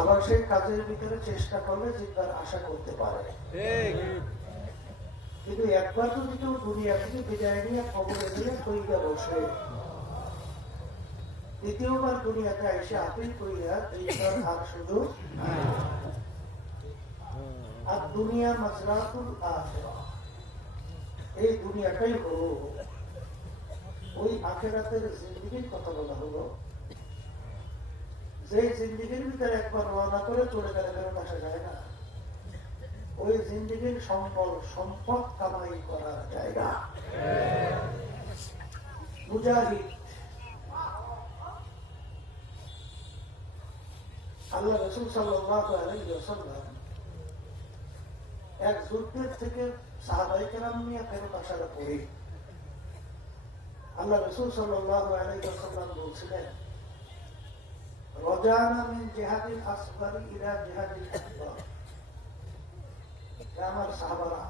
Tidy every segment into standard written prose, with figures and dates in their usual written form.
আবার সেই কাজের ভিতরে চেষ্টা করলে জিতবার আশা করতে পারে। কিন্তু একবার যদি কেউ দুনিয়া থেকে বিদায় নিয়ে খবরে দিয়ে তৈরি বসে, দ্বিতীয়বার দুনিয়াতে এসে আপিল করিয়া এইবার আর শুধু আর দুনিয়া মাজরাতুল আখিরাহ, এই দুনিয়াটাই হলো ওই আখিরাতের জিন্দেগির কথা বলা হলো, যে জিন্দেগির ভিতরে একবার রওনা করে চলে গেলে ফেরত আসা যায় না, ওই জিন্দেগির সম্পদ কামাই করার জায়গা। মুজাহিদ আল্লাহ রাসূল সাল্লাল্লাহু আলাইহি ওয়াসাল্লাম এক যুদ্ধের থেকে সাহাবায়ে কেরাম নিয়ে ফেরত আসার পরে আল্লাহ রাসূল সাল্লাল্লাহু আলাইহি ওয়াসাল্লাম বলছিলেন, রজানা মিন জিহাদিল আসগরি ইলা জিহাদিল আকবার। আমার সাহাবারা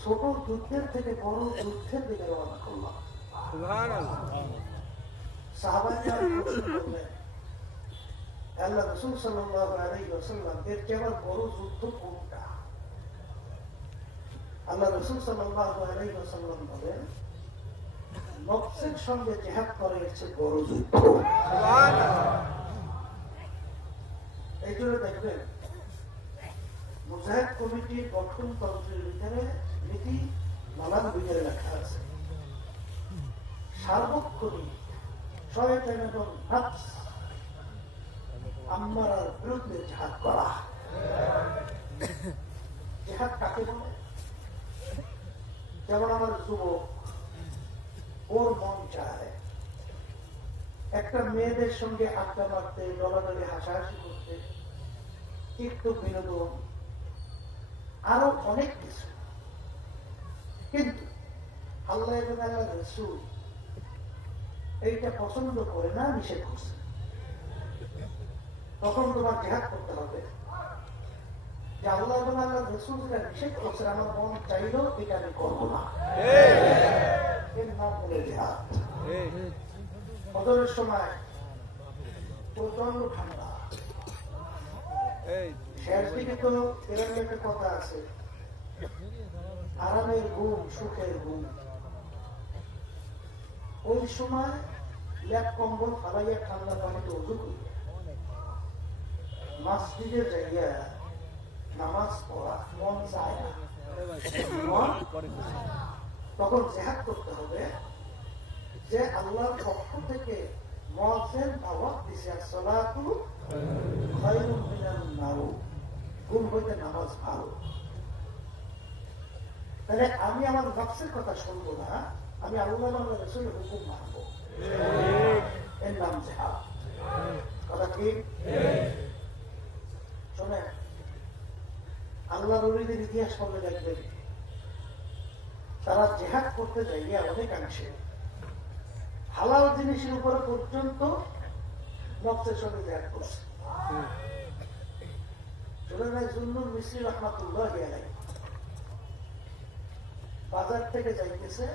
ছোট যুদ্ধের থেকে বড় যুদ্ধের দিকে রওনা করলাম। সুবহানাল্লাহ। সাহাবারা বললেন, আল্লাহ রাসূল সাল্লাল্লাহু আলাইহি ওয়াসাল্লাম, এর চেয়ে বড় যুদ্ধ কোনটা? আল্লাহ রাসূল সাল্লাল্লাহু আলাইহি ওয়াসাল্লাম বলেন, নফসের সঙ্গে জিহাদ করা হচ্ছে বড় যুদ্ধ। সুবহানাল্লাহ। এই জন্য দেখবেন মুজাহিদ কমিটির গঠনতন্ত্রের ভিতরে নীতি নানান ভিতরে লেখা আছে, সার্বক্ষণিক শয়তান এবং নফস আম্মারার বিরুদ্ধে জিহাদ করা। জিহাদ কাকে বলে? যেমন আমার যুবক, ওর মন চায় একটা মেয়েদের সঙ্গে আড্ডা মারতে, দলাদলি হাসাহাসি করতে, চিত্ত বিনোদন, আরো অনেক কিছু, কিন্তু আল্লাহ এবং আল্লাহ রাসূল এইটা পছন্দ করে না, নিষেধ করছে। তখন তোমার জিহাদ করতে হবে যে আল্লাহ এবং আল্লাহ রাসূল যেটা নিষেধ করছে আমার মন চাইলেও এটা আমি করবো না। এর নাম হলো জিহাদ। ফজরের সময় প্রচন্ড ঠান্ডা, শেষ দিকে তো এরকম একটা কথা আছে, আরামের ঘুম সুখের ঘুম। ওই সময় ল্যাপ কম্বল ফালাইয়া ঠান্ডা পানিতে উজু করিয়া মসজিদের জায়গায় নামাজ পড়া মন চায় না, তখন জিহাদ করতে হবে যে আল্লাহর পক্ষ থেকে মুয়াজ্জিন দাওয়াত দিয়েছে, আসসালাতু খায়রুম মিনান নাওম, ঘুম হইতে নামাজ ভালো। তাহলে আমি আমার নফসের কথা শুনবো না, আমি আল্লাহ এবং রাসূলের হুকুম মানব, এর নাম জিহাদ। কথা ঠিক? শোনেন, আল্লাহর ওলিদের ইতিহাস পড়লে দেখবেন তারা জিহাদ করতে যাইয়া অনেকাংশে হালাল জিনিসের উপরে পর্যন্ত নফসের সঙ্গে জিহাদ করছে। জুন্নুন মিসরি রাহমাতুল্লাহি আলাইহি বাজার থেকে যাইতেছে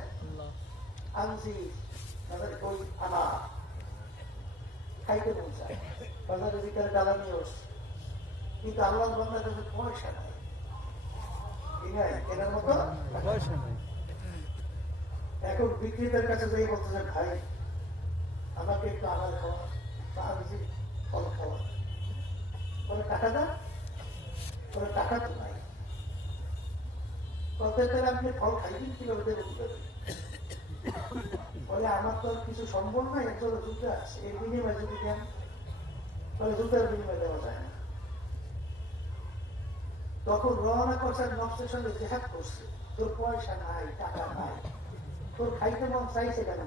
আনজি, তাদের কই আনা খাইতে মন চায়, বাজারের ভিতরে ডালা নিয়ে আসছে, কিন্তু আল্লাহর বান্দার কাছে পয়সা নাই, কেনার মতো পয়সা নাই। এখন বিক্রেতার কাছে যাই বলতেছে, ভাই আমাকে একটু আনার খাওয়া, আনজি ফল খাওয়া, বলে টাকা দাও, বলে টাকা তো নাই। আপনি ফল খাইবেন কিভাবে দেবেন? বলে আমার তো কিছু সম্ভব নয়, একজন জুতা আছে, এর বিনিময়ে যদি দেন, বলে জুতার বিনিময়ে দেওয়া যায় না। তখন রওনা করছে, নফসের সঙ্গে জিহাদ করছে, তোর পয়সা নাই, টাকা নাই, তোর খাইতে মন চাইছে কেন,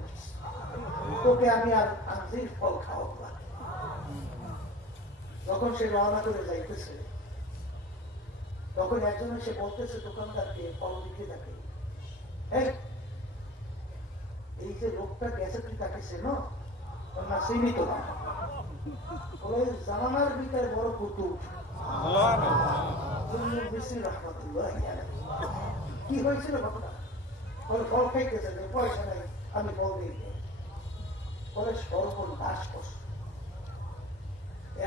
তোকে আমি আর আনজির ফল খাওয়াবো না। যখন সে রওনা করে যাইতেছে, তখন একজন এসে বলতেছে দোকানদারকে, ফল বিক্রেতাকে, এই যে লোকটা গেছে তুই তাকে চেনো? না, চিনি তো না। ওই জামানার ভিতরে বড় কুতুব কি হয়েছিল ঘটনা? বলে ফল খাইতেছে, পয়সা নাই, আমি ফল দিই। বলে সর্বনাশ করছে।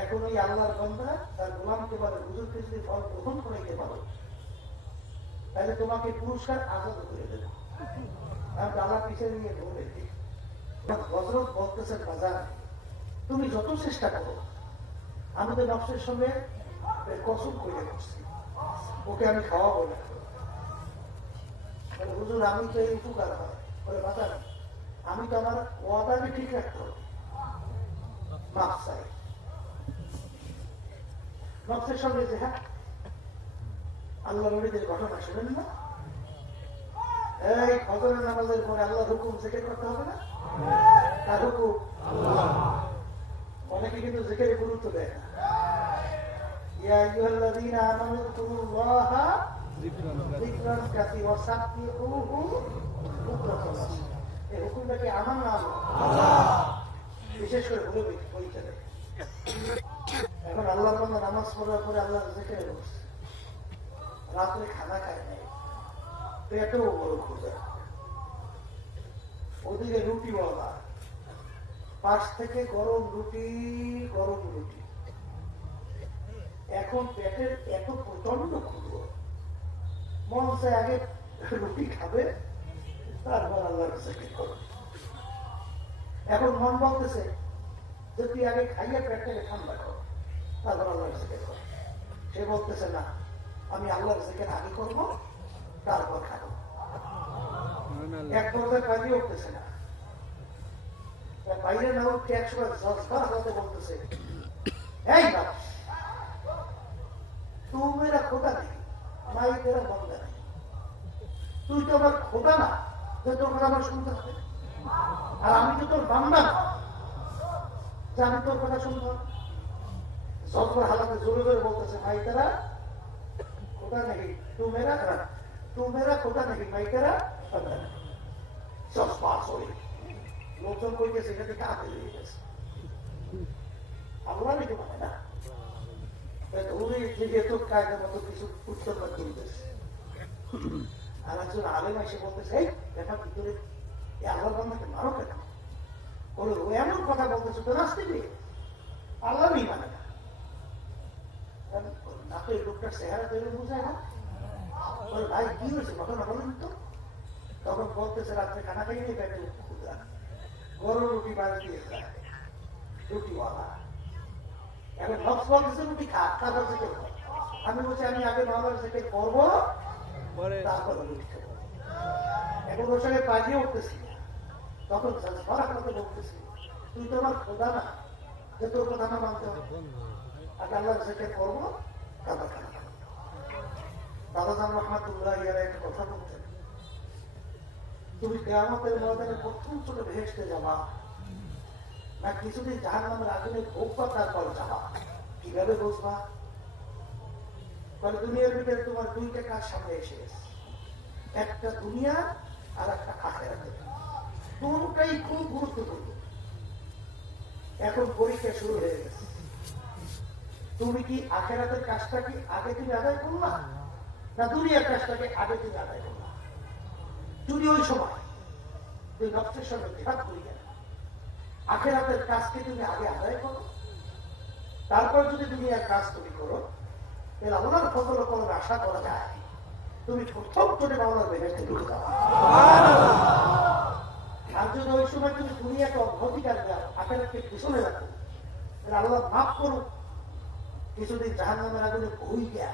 এখন ওই আল্লাহর বান্দা তার গোলামকে বলে, হুজুরকে যদি ফল গ্রহণ করাইতে পারো তাহলে তোমাকে পুরস্কার আজাদ করে দেবো। আর ডালা পিছিয়ে নিয়ে ধরে হযরত বলতেছেন, বাজার তুমি যত চেষ্টা করো, আমাদের নফসের সঙ্গে কসম করে করছি, ওকে আমি খাওয়াবো না। হুজুর আমি তো এই উপকার হয় বলে, বাজার আমি তো আমার ওয়াদাকে ঠিক রাখতে হবে, মাফ চাই। নফসের সঙ্গে যে হ্যাঁ আল্লাহ নবীদের ঘটনা শুনেন না, এই ফজরের নামাজের পরে আল্লাহর হুকুম জিকির করতে হবে না? তার হুকুম অনেকে কিন্তু জিকিরে গুরুত্ব দেয় না। ইয়া আইয়ুহাল্লাযীনা আমানু যকুরুল্লাহা যিকরান কাসীরা ওয়াসাব্বিহুহু বুকরাতান ওয়া আসীলা। এই হুকুমটা কি আমার না আল্লাহ? বিশেষ করে বলে বলতে দেয়। এখন আল্লাহর বান্দা নামাজ পড়ার পরে আল্লাহর জিকিরে বসছে, রাত্রে খানা খায় নাই, পেটেও বড় ক্ষুধা, ওদিকে রুটিওয়ালা পাশ থেকে গরম রুটি গরম রুটি, এখন পেটের এত প্রচন্ড ক্ষুধা, মন চায় আগে রুটি খাবে তারপর আল্লাহর জিকির করবে। এখন মন বলতেছে যে তুই আগে খাইয়ে পেটটাকে ঠান্ডা কর তারপর আল্লাহর জিকির কর। সে বলতেছে না, আমি আল্লাহর জিকির আগে করবো তারপর খাবো। এক পর্যায়ে কাজে উঠতেছে না, বাইরে না উঠতে একসময় বলতেছে, এই বাপ তুই মেরা খোদা নেই, মাই তেরা বন্ধা নেই, তুই তো আমার খোদা না যে তোর কথা আমার শুনতে হবে, আর আমি তো তোর বান্দা না যে আমি তোর কথা শুনতে হবে। যতবার হালাতে জোরে জোরে বলতেছে, ভাই তারা খোদা নেই, তু মেরা খোদা নেই, ভাই তারা বন্ধা নেই। লোকজন কইতেছে এটা থেকে আগে হয়ে গেছে, আল্লাহ নাকি মানে না, উনি যেহেতু কায়দার মতো কিছু উত্তর করতেছে। আর একজন আলেম এসে বলতেছে, এই ব্যাপার ভিতরে আল্লাহ বান্দাকে মারো কেন? বলে ও এমন কথা বলতেছে তো নাস্তিক, আল্লাহ নেই মানে না। না তো এই লোকটার চেহারা তৈরি বোঝায় না। বলে ভাই কি হয়েছে ঘটনা বলেন তো। তখন বলতেছে, রাত্রে খানা খাইয়ে নিয়ে পেটে ক্ষুধা, গরম রুটি বাইরে দিয়ে খায় রুটিওয়ালা। এখন নফস বলতেছে রুটি খা তারপর থেকে। আমি বলছি আমি আগে মামার থেকে করবো তারপর রুটি খাবো। এখন ওর সঙ্গে কাজিয়ে উঠতেছি, তখন বলতেছি তুই তো আমার খোদা না যে তোর কথা না মানতে হবে, আগে আল্লাহ থেকে করবো তারপর খানা খাবো। দাদাজান রহমাতুল্লাহ ইয়ারা একটা কথা বলতেন, তুমি কিয়ামতের ময়দানে প্রথম চলে ভেসতে যাবা না কিছুদিন জাহান্নামের আগুনে ভোগবা তারপর যাবা? কিভাবে বুঝবা? দুনিয়ার ভিতরে তোমার দুইটা কাজ সামনে এসে গেছে, একটা দুনিয়া আর একটা আখিরাত। দুটোই খুব গুরুত্বপূর্ণ। এখন পরীক্ষা শুরু হয়ে গেছে, তুমি কি আখিরাতের কাজটা কি আগে তুমি আদায় করলা না দুনিয়ার কাজটাকে আগে তুমি আদায় করলা? যদি ওই সময় তুই নফসের সঙ্গে বিভাগ করিয়া আখিরাতের কাজকে তুমি আগে আদায় করো, তারপর যদি দুনিয়ার কাজ তুমি করো, তাহলে আল্লাহর ফজল করার আশা করা যায় তুমি প্রথম করে বাংলার বেহেশতে ঢুকে যাও। আর যদি ওই সময় তুমি দুনিয়াকে অধিকার দাও, আখিরাতকে পিছনে রাখো, তাহলে আল্লাহ মাফ করো, কিছুদিন জাহান্নামের আগুনে বই গিয়া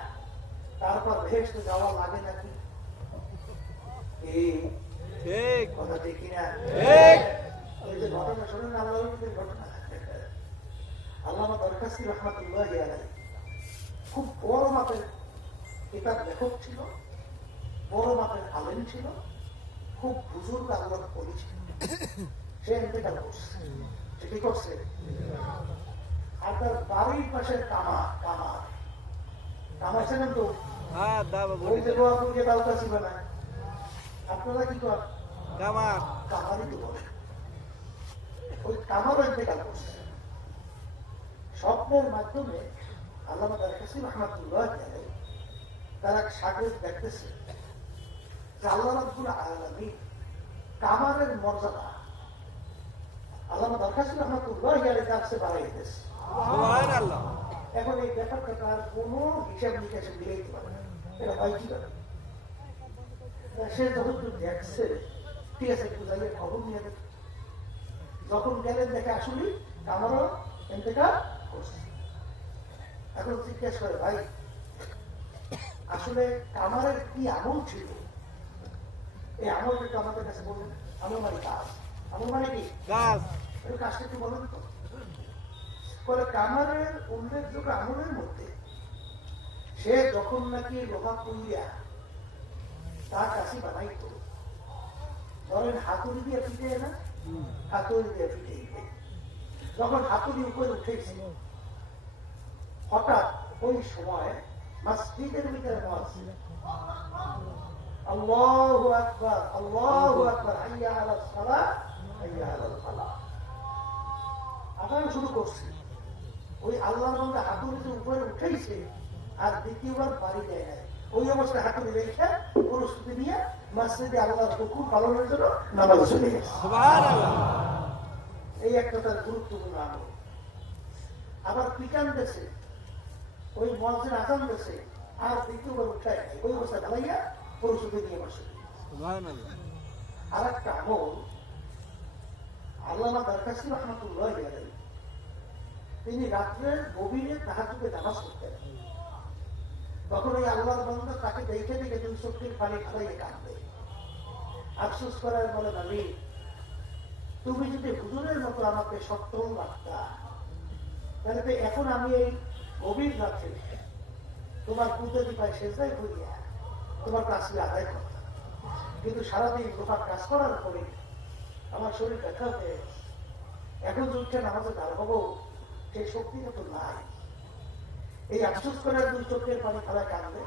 তারপর বেহেশতে যাওয়া লাগে নাকি? এই কথা দেখি না? ওই যে ঘটনা শোনেন আল্লাহর ঘটনা, আল্লামা দরখাস্তি রহমাতুল্লাহ আলাইহি খুব বড় মাপের কিতাব লেখক ছিল, বড় মাপের আলেম ছিল, খুব বুজুর্গ আল্লাহর ওলি ছিল। সে ইন্তেকাল করছে, সে কি করছে? আর তার বাড়ির পাশের কামার ছিলেন তো ওই যে গোয়াপুরকে দাউতা ছিল না, আপনারা কি করেন? কামারই তো বলে। ওই কামারও ইন্তেকাল করছে। স্বপ্নের মাধ্যমে আল্লামা দরখাস্তি রহমাতুল্লাহ আলাইহি তার এক শাগির্দ দেখতেছে যে আল্লাহ রাব্বুল আলামিন কামারের মর্যাদা আল্লামা দরখাস্তি রহমাতুল্লাহ আলাইহি কাছে বাড়াই দিয়েছে। এখন এই ব্যাপারটা তার কোন হিসাব নিকাশে মিলাইতে পারে না, এটা হয় কি করে? সে যতটুকু দেখছে, ঠিক আছে, একটু যাইয়ে খবর নিয়ে দেখে, যখন গেলেন দেখে আসলে আমারও ইন্তেকাল করছে। এখন জিজ্ঞেস করে, ভাই আসলে কামারের কি আমল ছিল, এই আমলটা একটু আমাদের কাছে বললেন। আমল মানে কাজ, আমল মানে কি কাজ, কাজটা একটু বলেন তো। বলে কামারের উল্লেখযোগ্য আমলের মধ্যে সে যখন নাকি লোহা পুইয়া তার কাছে বানাইত, ধরেন হাতুড়ি দিয়ে ফিটে না, হাতুড়ি দিয়ে ফিটে, যখন হাতুড়ি উপরে উঠেছে হঠাৎ ওই সময় মসজিদের ভিতরে আল্লাহু আকবার, আল্লাহু আকবার, হাইয়া আলাস সালাহ, হাইয়া আলাল ফালাহ আবার শুরু করছে। ওই আল্লাহর বান্দা হাতুড়িতে উপরে উঠেছে আর দ্বিতীয়বার বাড়ি দেয় নাই, ওই অবস্থায় হাতুড়ি রেখে প্রস্তুতি নিয়ে মসজিদে আল্লাহর হুকুম পালনের জন্য নামাজ চলে গেছে। এই একটা তার গুরুত্বপূর্ণ আমল। আবার পিটান দেশে ওই মসজিদ আজান দেশে আর দ্বিতীয়বার উঠায় নাই, ওই অবস্থায় ঢালাইয়া প্রস্তুতি নিয়ে বসে। আর একটা আমল আল্লামা দারকাশী রহমাতুল্লাহ আলাইহি, তিনি রাত্রের গভীরে তাহাজ্জুদে নামাজ করতেন। তখন ওই আল্লাহর বান্দা তাকে দেখে দেখে দুই চোখের পানি ঢালাইয়ে কাঁদবে, আফসোস করার বলে, ভাবি তুমি যদি হুজুরের মতো আমাকে সক্ষম রাখতা, তাহলে তো এখন আমি এই গভীর রাত্রে তোমার কুদরতি পায় সেজদায় করিয়া তোমার কাছে আদায় করতাম, কিন্তু সারাদিন তোমার কাজ করার পরে আমার শরীর ব্যথা হয়ে এখন যে নামাজে দাঁড় হবো সেই শক্তিটা তো নাই। এই আফসোস করার দুই চোখের পানি ফেলা কাঁদবে।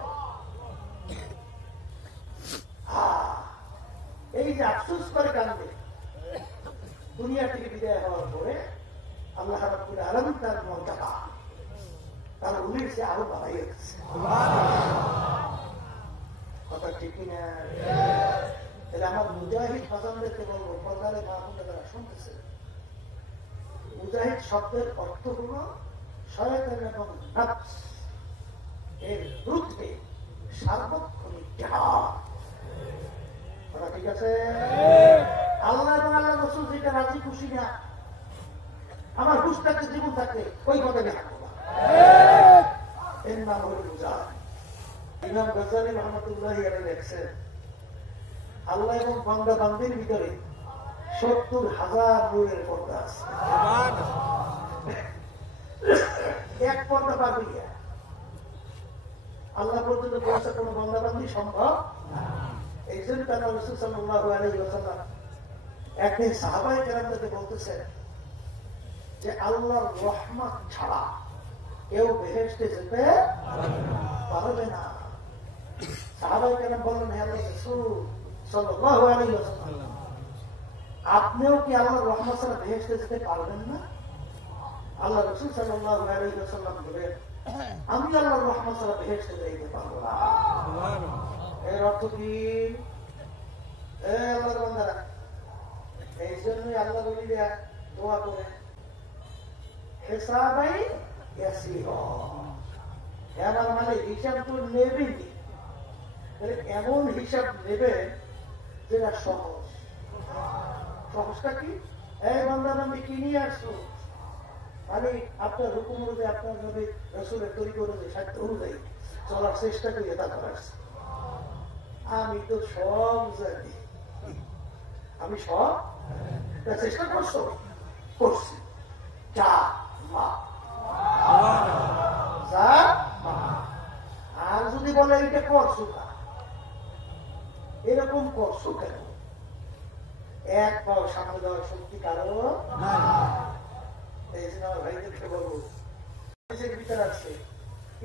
এই যে আফসোস করে কাঁদবে, দুনিয়া থেকে বিদায় হওয়ার পরে আল্লাহ রাব্বুল আলামিন তার মর্যাদা, তার উল্লেখ সে আরো বাড়াই রেখেছে। কথা ঠিক কিনা? তাহলে আমার মুজাহিদ বাজানদেরকে বলবো, পর্দারে মাহমুদা তারা শুনতেছে, মুজাহিদ শব্দের অর্থ হল শয়তান এবং নফস এর বিরুদ্ধে সার্বক্ষণিক জিহাদ। কথা ঠিক আছে? আল্লাহ এবং আল্লাহ রাসূল যেটা রাজি খুশি না, আমার হুশ থাকতে জীবন থাকতে ওই পথে দেখা করবা, এর নাম হল মুজাহিদ। ইমাম গজালী রহমাতুল্লাহি আলাইহি লেখছেন, আল্লাহ এবং বান্দা বান্দির ভিতরে ৭০,০০০ নূরের পর্দা আছে। এক পর্দা পার হইয়া আল্লাহ পর্যন্ত পৌঁছা কোন বান্দা বান্দি সম্ভব না। এই জন্য তারা রাসূল সাল্লাল্লাহু আলাইহি ওয়াসাল্লাম একদিন সাহাবায়ে কেরামদেরকে বলতেছেন যে আল্লাহর রহমত ছাড়া কেউ বেহেশতে যেতে পারবে না। সাহাবায়ে কেরাম বললেন, হে আল্লাহর রাসূল সাল্লাল্লাহু আলাইহি ওয়াসাল্লাম, আপনিও কি আল্লাহর রহমত ছাড়া বেহেশতে যেতে পারবেন না? আল্লাহ রাসূল সাল্লাল্লাহু আলাইহি ওয়াসাল্লাম বলেন, আমি আল্লাহর রহমত ছাড়া বেহেশতে যেতে পারবো না। এর অর্থ কি? আল্লাহর বান্দারা, এই জন্যই আল্লাহ বলিয়া দোয়া করে, হিসাবাই ইয়াসির, আমার মানে হিসাব তো নেবেনি, এমন হিসাব নেবেন যেটা সহজ। সহজটা কি? এই বান্দা বান্দি কি নিয়ে আসছো, মানে আপনার হুকুম অনুযায়ী, আপনার নবী রাসূলের তরিকা অনুযায়ী, সাধ্য অনুযায়ী চলার চেষ্টা করি, এটা করার। আমি তো সব জানি, আমি সব চেষ্টা করছো, করছি, যা মা যা মা। আর যদি বলে এটা করছো না, এরকম করছো কেন, এক পাও সামনে দেওয়ার শক্তি কারো এই জন্য আমার ভাইদেরকে বলবো, ভিতরে আছে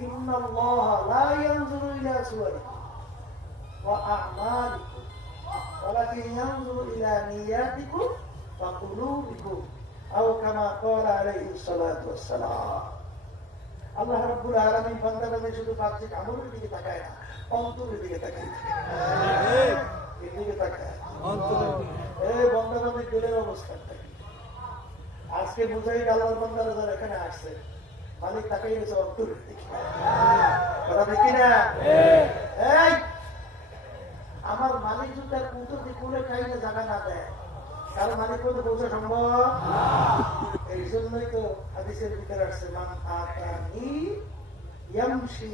ইন্নাল্লাহ লা ইয়ানজুরু ইলা সুওয়ারিকুম ওয়া আ'মালিকুম ওয়ালাকিন ইয়ানজুরু ইলা নিয়াতিকুম ওয়া কুলুবিকুম আও কামা ক্বালা আলাইহিস সালাতু ওয়াস সালাম। আল্লাহ রাব্বুল আলামিন বান্দাদের শুধু বাহ্যিক আমলের দিকে তাকায় না, অন্তরের দিকে তাকায়। এর দিকে তাকায়, অন্তরের দিকে। এই বান্দাদের দিলের অবস্থা থাকে, আজকে মুজাহিদ আল্লাহর বান্দারা যারা এখানে আসছে মালিক তাকেই গেছে অন্তর দেখি না এই আমার মালিক যদি তার কুতুরি কুলে খাইলে জায়গা না দেয় কারণ মালিক পর্যন্ত পৌঁছা সম্ভব। এই জন্যই তো হাদিসের ভিতরে আসছে মান আতানি ইয়ামশি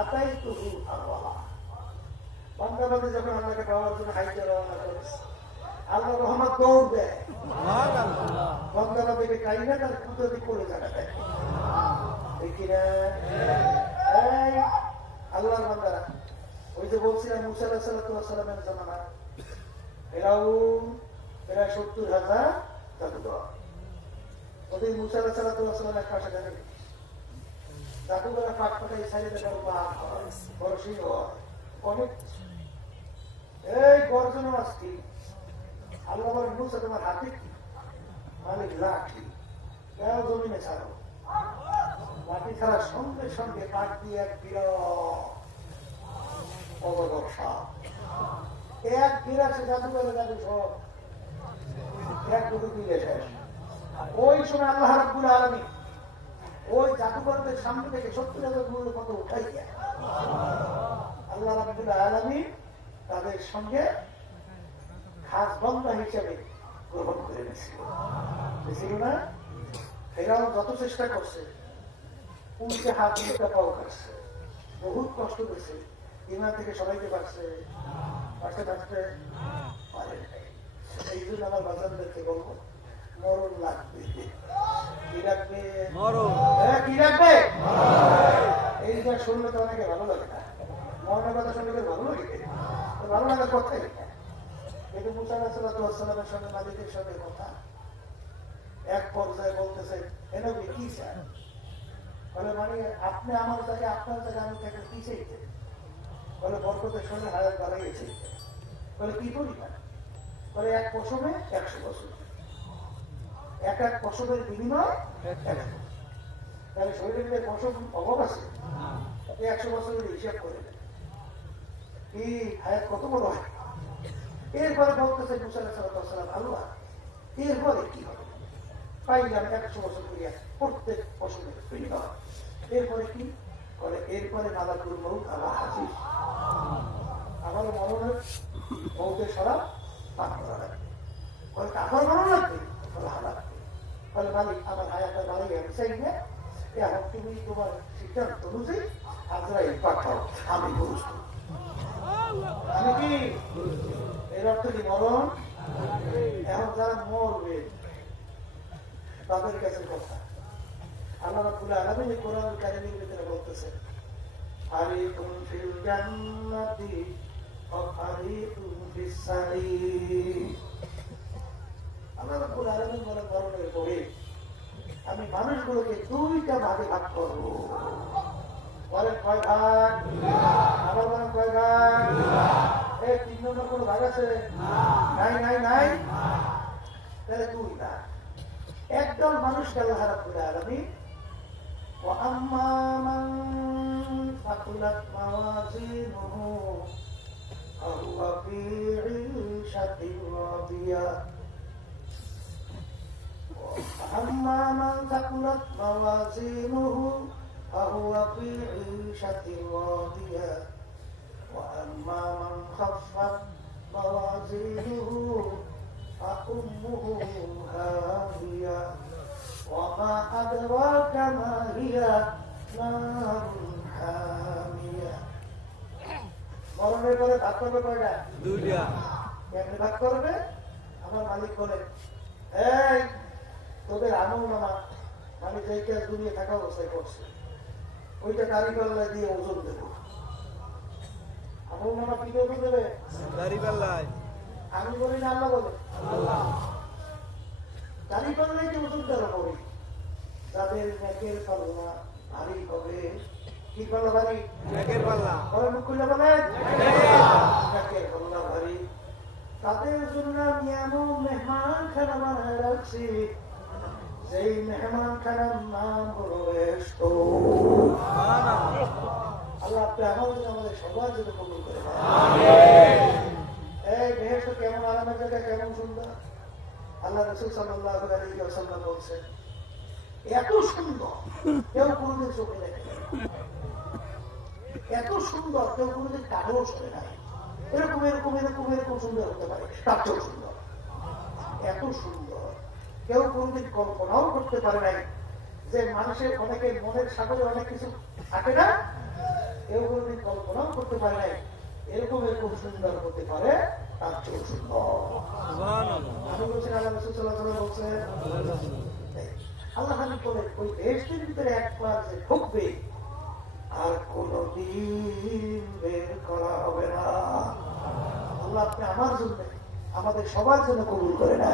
আতাইতুহু আওয়ালা। বান্দাবাদী যখন আল্লাহকে পাওয়ার জন্য হাইতে রওনা করেছে আল্লাহ রহমত দৌড় দেয়, বান্দাবাদীকে খাইলে তার কুতুরি কুলে জায়গা দেয়। দেখি না এই আল্লাহর বান্দারা ওই যে বলছিলাম মুসা আলাইহিস সালামের জামানা এরাও প্রায় 70,000 জাদুঘর। ওদের মুসা আলাইহিস সালাম এক পাশে গেলেন জাদুঘরে পাক পাঠাই সাইডে বড় সিংহ অনেক এই গর্জনও আসছি আল্লাহ বলেন মুসা তোমার হাতে কি মালিক লাঠি কেউ জমিনে ছাড়ো লাঠি ছাড়ার সঙ্গে সঙ্গে পাক দিয়ে এক বিরাট এক গিরাসে জাদুঘরে যাবে সব এক দুটো দিলে শেষ। ওই সময় আল্লাহ রাব্বুল আলামিন ওই জাদুঘরদের সামনে থেকে 70,000 মূল্য কত উঠাই যায় আল্লাহ রাব্বুল আলামিন তাদের সঙ্গে খাস বন্ধা হিসেবে গ্রহণ করে নিয়েছিল না। এরাও যত চেষ্টা করছে উল্টে হাত উল্টে পাও কাটছে বহুত কষ্ট করেছে ইমান থেকে সবাইকে পারছে পারতে এই জন্য আমার বাজারদেরকে বলবো মরণ লাগবে কি লাগবে কি লাগবে এইটা শুনলে তো অনেকে ভালো লাগে না মরণের কথা শুনলে ভালো লাগে ভালো লাগার কথাই কিন্তু মুসা আলাইহিস সালামের সঙ্গে মালিকের সঙ্গে কথা এক পর্যায়ে বলতেছে নবী কি চায় বলে মানে আপনি আমার জায়গায় আপনার জায়গায় আমি তাকে কি চাইতে বলে বরকতের সঙ্গে হায়াত বাড়াইয়েছে বলে কি করি না বলে এক পশমে 100 বছর এক এক পশমের বিনিময় 100 তাহলে শরীরে মিলে পশম অভাব আছে 100 বছরের হিসাব করে কি হায়াত কত বড় হয়। এরপরে বলতেছে মুসা আলাইহিস সালাম আল্লাহ এরপরে কি হবে পাইলাম 100 বছর করিয়া প্রত্যেক পশমের বিনিময় এরপরে কি বলে এরপরে মালাকুল মউত আল্লাহ হাজির আমারও মরণের মউতের সরাব পাঠ করা লাগবে বলে কাপড় মরণ লাগবে বলে লাগবে বলে মালিক আমার হায়াতের বাড়ি আমি চাই না এখন তুমি তোমার সিদ্ধান্ত বুঝে আজরাইল পাঠাও আমি বুঝবো আমি কি এর অর্থ কি মরণ এখন যারা মরবে তাদের কাছে কথা আল্লাহ রাব্বুল আলামিন কোরআন কারীমের ভিতরে বলতেছেন ফারিকুন ফিল জান্নাতি ওয়া ফারিকুন ফিস সাঈর। আল্লাহ রাব্বুল আলামিন বলেন মরণের পরে আমি মানুষগুলোকে দুইটা ভাগে ভাগ করব। বলেন কয় ভাগ? আবার বলেন কয় ভাগ? এই 3 নম্বর কোন ভাগ আছে? নাই নাই নাই তাহলে 2 ভাগ। একদল মানুষকে আল্লাহ রাব্বুল আলামিন وأما من ثقلت موازينه فهو في عيشة راضية وأما من ثقلت موازينه فهو في عيشة راضية وأما من خفت موازينه فأمه هاوية وما أدراك ما هي نار حامية। মরণের পরে ভাগ করবে কয়টা? 2টা। কেমনে ভাগ করবে? আমার মালিক বলে এই তোদের আমল নামা মানে যে কাজ দুনিয়া থাকা অবস্থায় করছে ওইটা কারিগল্লায় দিয়ে ওজন দেবো। আমল নামা কি ওজন দেবে? কারিগল্লায়। আমি বলি না আল্লাহ বলে? আল্লাহ। দাঁড়ি পাল্লাই যে ওজন দেওয়া করি যাদের নেকের পাল্লা ভারী হবে। কি পাল্লা ভারী? নেকের পাল্লা। বলে মুখ খুলে বলেন নেকের পাল্লা ভারী তাদের জন্য আমি এমন মেহমান খানা বানায় রাখছি যেই মেহমান খানার নাম হলো বেহেশত। আল্লাহ আপনি আমাদের সবার জন্য কবুল করে। এই বেহেশত কেমন আরামের জায়গা কেমন সুন্দর আল্লাহ রাসূল সাল্লাল্লাহু আলাইহি ওয়াসাল্লাম বলছেন, এত সুন্দর কেউ কোনোদিন চোখে দেখে নাই, এত সুন্দর কেউ কোনোদিন কানেও শোনে নাই, এরকম এরকম এরকম এরকম সুন্দর হতে পারে, তার চেয়েও সুন্দর। এত সুন্দর কেউ কোনোদিন কল্পনাও করতে পারে নাই যে মানুষের অনেকের মনের সাগরে অনেক কিছু থাকে না, কেউ কোনোদিন কল্পনাও করতে পারে নাই এরকম এরকম সুন্দর হতে পারে, তার চেয়েও সুন্দর। আমি বলছেন আল্লাহ রাসূল সাল্লাল্লাহু আলাইহি ওয়াসাল্লাম বলছেন, আল্লাহ বলেন ওই বেহেশতের ভিতরে একবার যে ঢুকবে আর কোনদিন বের করা হবে না। আল্লাহ আপনি আমার জন্য আমাদের সবার জন্য কবুল করে না।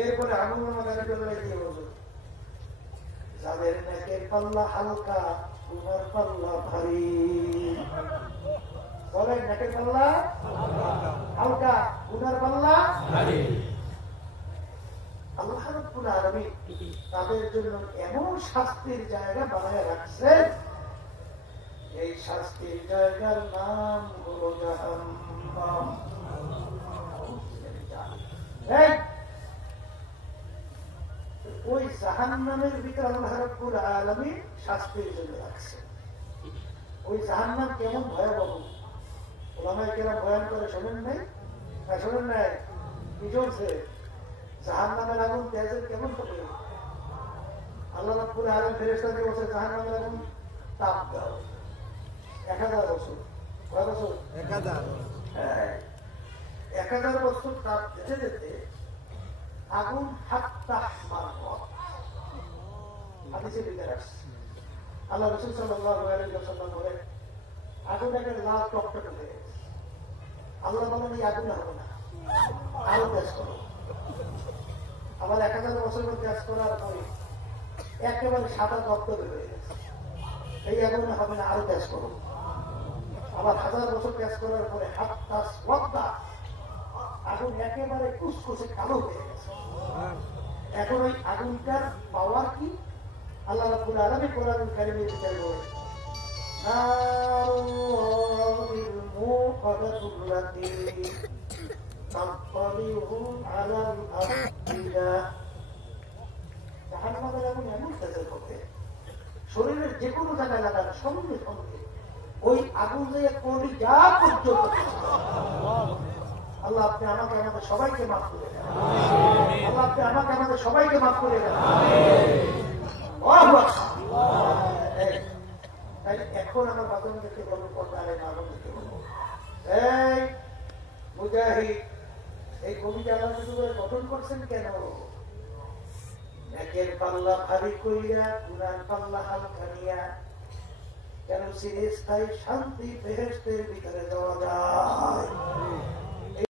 এরপরে যাদের নেকের পাল্লা হালকা গুনার পাল্লা ভারী, বলেন নেকের পাল্লা হালকা গুনার পাল্লা ভারী। আল্লাহ রাব্বুল আলামিন তাদের জন্য এমন শাস্তির জায়গা বানায় রাখছেন, এই শাস্তির জায়গার নাম হলো জাহান্নাম। ওই জাহান্নামের ভিতরে আল্লাহ রাব্বুল আলামিন শাস্তির জন্য রাখছেন। ওই জাহান্নাম কেমন ভয়াবহ, ওলামায়ে কেরাম বয়ান করে শোনেন নাই? শোনেন নাই? কি চলছে? জাহান্নামের আগুন তেজের কেমন হবে? আল্লাহ রাব্বুল আলামিন ফেরেশতাকে বলছে জাহান্নামের আগুন তাপ দাও 1000 বছর। কয় বছর? 1000। হ্যাঁ, 1000 বছর তাপ যেতে যেতে আগুন হাত্তা মারফত হাদিসে ভিতরে আসছে। আল্লাহ রাসূল সাল্লাল্লাহু আলাইহি ওয়াসাল্লাম বলেন, আগুন একটা লাল টকটকে হয়ে গেছে। আল্লাহ বলেন এই আগুন হবে না, আরো তেজ করো। আবার 1000 বছর তেজ করার পরে একেবারে সাদা দপ্তরে হয়ে গেছে, এই আগুন হবে না, আরো তেজ করো। আবার 1000 বছর তেজ করার পরে হাত্তা ওয়াদা আগুন একেবারে কুচকুচে কালো হয়ে গেছে। এখন ওই আগুনটার পাওয়ার কি? আল্লাহ রাব্বুল আলামিন কোরআনুল কারীমে বিচার করেন, নারুল মুকাদাতুল্লাতি তাত্তালিহু আলাল আফিদা। জাহান্নামের আগুন এমন তেজের হবে, শরীরের যে কোনো জায়গায় লাগানো সঙ্গে সঙ্গে ওই আগুন যে কলিজা পর্যন্ত। আল্লাহ আপনি আমাকে আমাদের সবাইকে মাফ করে দেন। আল্লাহ আপনি আমাকে আমাদের সবাইকে মাফ করে দেন। এখন আমার বাদনদেরকে বলবো, পর্দারে বাদনদেরকে বলবো, এই মুজাহিদ, এই কবিতা আল্লাহ গঠন করছেন কেন? নেকের পাল্লা ভারী কইরা গুনার পাল্লা হালকা নিয়া কেন চিরস্থায়ী শান্তি বেহেশতের ভিতরে যাওয়া যায়?